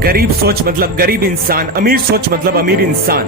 गरीब सोच मतलब गरीब इंसान, अमीर सोच मतलब अमीर इंसान।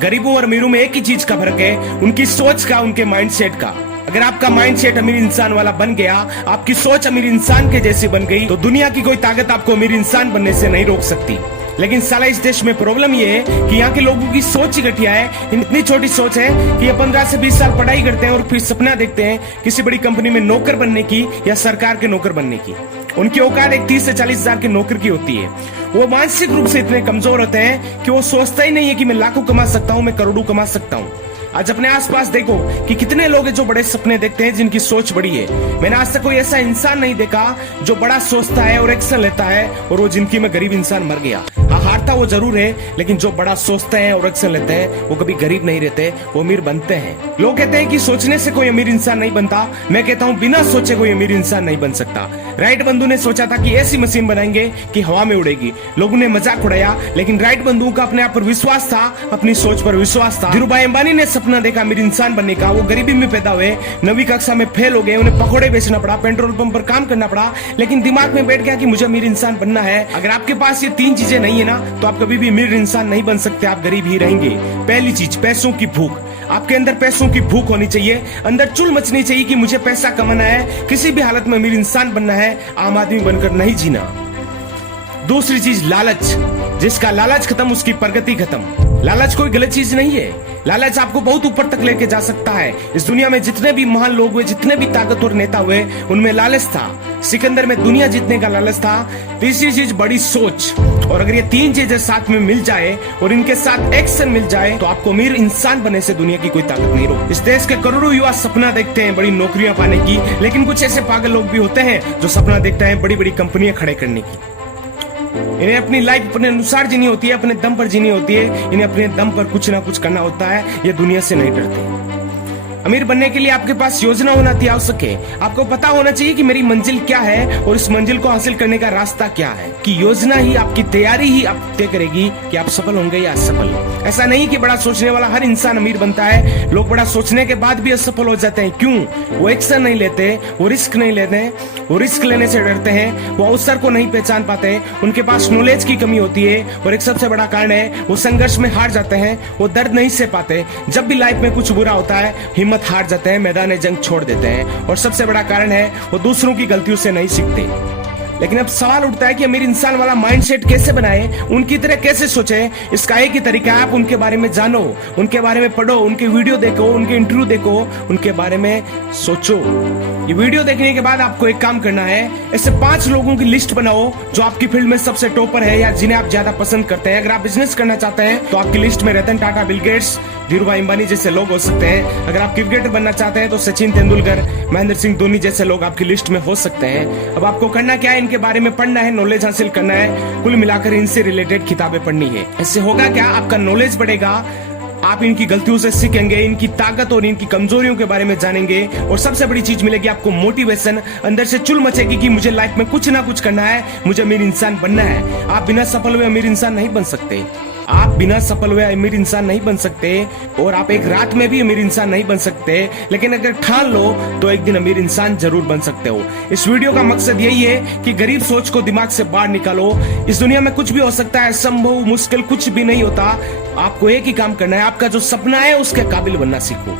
गरीबों और अमीरों में एक ही चीज का फर्क है, उनकी सोच का, उनके माइंडसेट का। अगर आपका माइंडसेट अमीर इंसान वाला बन गया, आपकी सोच अमीर इंसान के जैसी बन गई, तो दुनिया की कोई ताकत आपको अमीर इंसान बनने से नहीं रोक सकती। लेकिन साला इस देश में प्रॉब्लम ये है कि यहाँ के लोगों की सोच ही घटिया है। इतनी छोटी सोच है कि ये 15 से 20 साल पढ़ाई करते हैं और फिर सपना देखते हैं किसी बड़ी कंपनी में नौकर बनने की या सरकार के नौकर बनने की। उनकी औकात एक 30 से 40 हजार के नौकर की होती है। वो मानसिक रूप से इतने कमजोर होते हैं कि वो सोचता ही नहीं है कि मैं लाखों कमा सकता हूँ, मैं करोड़ों कमा सकता हूँ। आज अपने आसपास देखो कि कितने लोग हैं जो बड़े सपने देखते हैं, जिनकी सोच बड़ी है। मैंने आज तक कोई ऐसा इंसान नहीं देखा जो बड़ा सोचता है और एक्शन लेता है और वो जिंदगी में गरीब इंसान मर गया। हाँ, हारता वो जरूर है, लेकिन जो बड़ा सोचते हैं और एक्शन लेते हैं वो कभी गरीब नहीं रहते, वो अमीर बनते हैं। लोग कहते हैं कि सोचने से कोई अमीर इंसान नहीं बनता। मैं कहता हूँ बिना सोचे कोई अमीर इंसान नहीं बन सकता। राइट बंधु ने सोचा था कि ऐसी मशीन बनाएंगे कि हवा में उड़ेगी। लोगों ने मजाक उड़ाया, लेकिन राइट बंधु का अपने आप पर विश्वास था, अपनी सोच पर विश्वास था। धीरूभाई अंबानी ने सपना देखा अमीर इंसान बनने का। वो गरीबी में पैदा हुए, 9वीं कक्षा में फेल हो गए, उन्हें पकौड़े बेचना पड़ा, पेट्रोल पंप पर काम करना पड़ा, लेकिन दिमाग में बैठ गया कि मुझे अमीर इंसान बनना है। अगर आपके पास ये 3 चीजें नहीं है ना, तो आप कभी भी अमीर इंसान नहीं बन सकते, आप गरीब ही रहेंगे। पहली चीज, पैसों की भूख। आपके अंदर पैसों की भूख होनी चाहिए, अंदर चुल मचनी चाहिए कि मुझे पैसा कमाना है, किसी भी हालत में अमीर इंसान बनना है, आम आदमी बनकर नहीं जीना। दूसरी चीज, लालच। जिसका लालच खत्म, उसकी प्रगति खत्म। लालच कोई गलत चीज नहीं है, लालच आपको बहुत ऊपर तक लेके जा सकता है। इस दुनिया में जितने भी महान लोग हुए, जितने भी ताकतवर नेता हुए, उनमें लालच था। सिकंदर में दुनिया जीतने का लालच था। तीसरी चीज, बड़ी सोच। और अगर ये 3 चीजें साथ में मिल जाए और इनके साथ एक्शन मिल जाए, तो आपको अमीर इंसान बनने से दुनिया की कोई ताकत नहीं रोक। इस देश के करोड़ों युवा सपना देखते हैं बड़ी नौकरियां पाने की, लेकिन कुछ ऐसे पागल लोग भी होते हैं जो सपना देखते हैं बड़ी बड़ी कंपनियां खड़े करने की। इन्हें अपनी लाइफ अपने अनुसार जीनी होती है, अपने दम पर जीनी होती है। इन्हें अपने दम पर कुछ ना कुछ करना होता है। ये दुनिया से नहीं डरते। अमीर बनने के लिए आपके पास योजना होना अति आवश्यक है। आपको पता होना चाहिए कि मेरी मंजिल क्या है और इस मंजिल को हासिल करने का रास्ता क्या है। कि योजना ही, आपकी तैयारी ही आप तय करेगी कि आप सफल होंगे या असफल। ऐसा नहीं कि बड़ा सोचने वाला हर इंसान अमीर बनता है। लोग बड़ा सोचने के बाद भी असफल हो जाते हैं। क्यों? वो एक्शन नहीं लेते, वो रिस्क नहीं लेते, वो रिस्क लेने से डरते हैं, वो अवसर को नहीं पहचान पाते, उनके पास नॉलेज की कमी होती है। और एक सबसे बड़ा कारण है, वो संघर्ष में हार जाते हैं, वो दर्द नहीं सह पाते। जब भी लाइफ में कुछ बुरा होता है, हिम्मत हार जाते हैं, मैदान जंग छोड़ देते हैं। और सबसे बड़ा कारण है, वो दूसरों की गलतियों से नहीं सीखते। लेकिन अब सवाल उठता है कि अमीर इंसान वाला माइंडसेट कैसे बनाए, उनकी तरह कैसे सोचे। इसका एक ही तरीका है, आप उनके बारे में जानो, उनके बारे में पढ़ो, उनके वीडियो देखो, उनके इंटरव्यू देखो, उनके बारे में सोचो। ये वीडियो देखने के बाद आपको एक काम करना है, ऐसे 5 लोगों की लिस्ट बनाओ जो आपकी फील्ड में सबसे टॉपर है या जिन्हें आप ज्यादा पसंद करते हैं। अगर आप बिजनेस करना चाहते हैं तो आपकी लिस्ट में रतन टाटा, बिल गेट्स, धीरूभाई अंबानी जैसे लोग हो सकते हैं। अगर आप क्रिकेटर बनना चाहते हैं तो सचिन तेंदुलकर, महेंद्र सिंह धोनी जैसे लोग आपकी लिस्ट में हो सकते हैं। अब आपको करना क्या है, इनके बारे में पढ़ना है, नॉलेज हासिल करना है, कुल मिलाकर इनसे रिलेटेड किताबें पढ़नी है। इससे होगा क्या, आपका नॉलेज बढ़ेगा, आप इनकी गलतियों से सीखेंगे, इनकी ताकत और इनकी कमजोरियों के बारे में जानेंगे। और सबसे बड़ी चीज मिलेगी आपको, मोटिवेशन। अंदर से चुल मचेगी कि मुझे लाइफ में कुछ ना कुछ करना है, मुझे अमीर इंसान बनना है। आप बिना सफल हुए अमीर इंसान नहीं बन सकते। आप बिना सफल हुए अमीर इंसान नहीं बन सकते, और आप एक रात में भी अमीर इंसान नहीं बन सकते। लेकिन अगर ठान लो तो एक दिन अमीर इंसान जरूर बन सकते हो। इस वीडियो का मकसद यही है कि गरीब सोच को दिमाग से बाहर निकालो। इस दुनिया में कुछ भी हो सकता है, संभव मुश्किल कुछ भी नहीं होता। आपको एक ही काम करना है, आपका जो सपना है उसके काबिल बनना सीखो।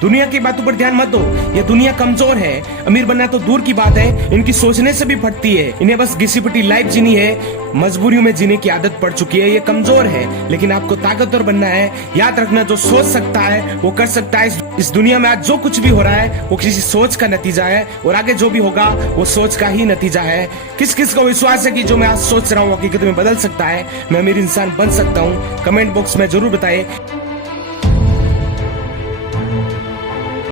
दुनिया की बातों पर ध्यान मत दो, ये दुनिया कमजोर है। अमीर बनना तो दूर की बात है, इनकी सोचने से भी फटती है। इन्हें बस घिसी पिटी लाइफ जीनी है, मजबूरियों में जीने की आदत पड़ चुकी है। ये कमजोर है, लेकिन आपको ताकतवर बनना है। याद रखना, जो सोच सकता है वो कर सकता है। इस दुनिया में आज जो कुछ भी हो रहा है वो किसी सोच का नतीजा है, और आगे जो भी होगा वो सोच का ही नतीजा है। किस किस को विश्वास है कि जो मैं आज सोच रहा हूँ हकीकत में बदल सकता है, मैं अमीर इंसान बन सकता हूँ? कमेंट बॉक्स में जरूर बताएं।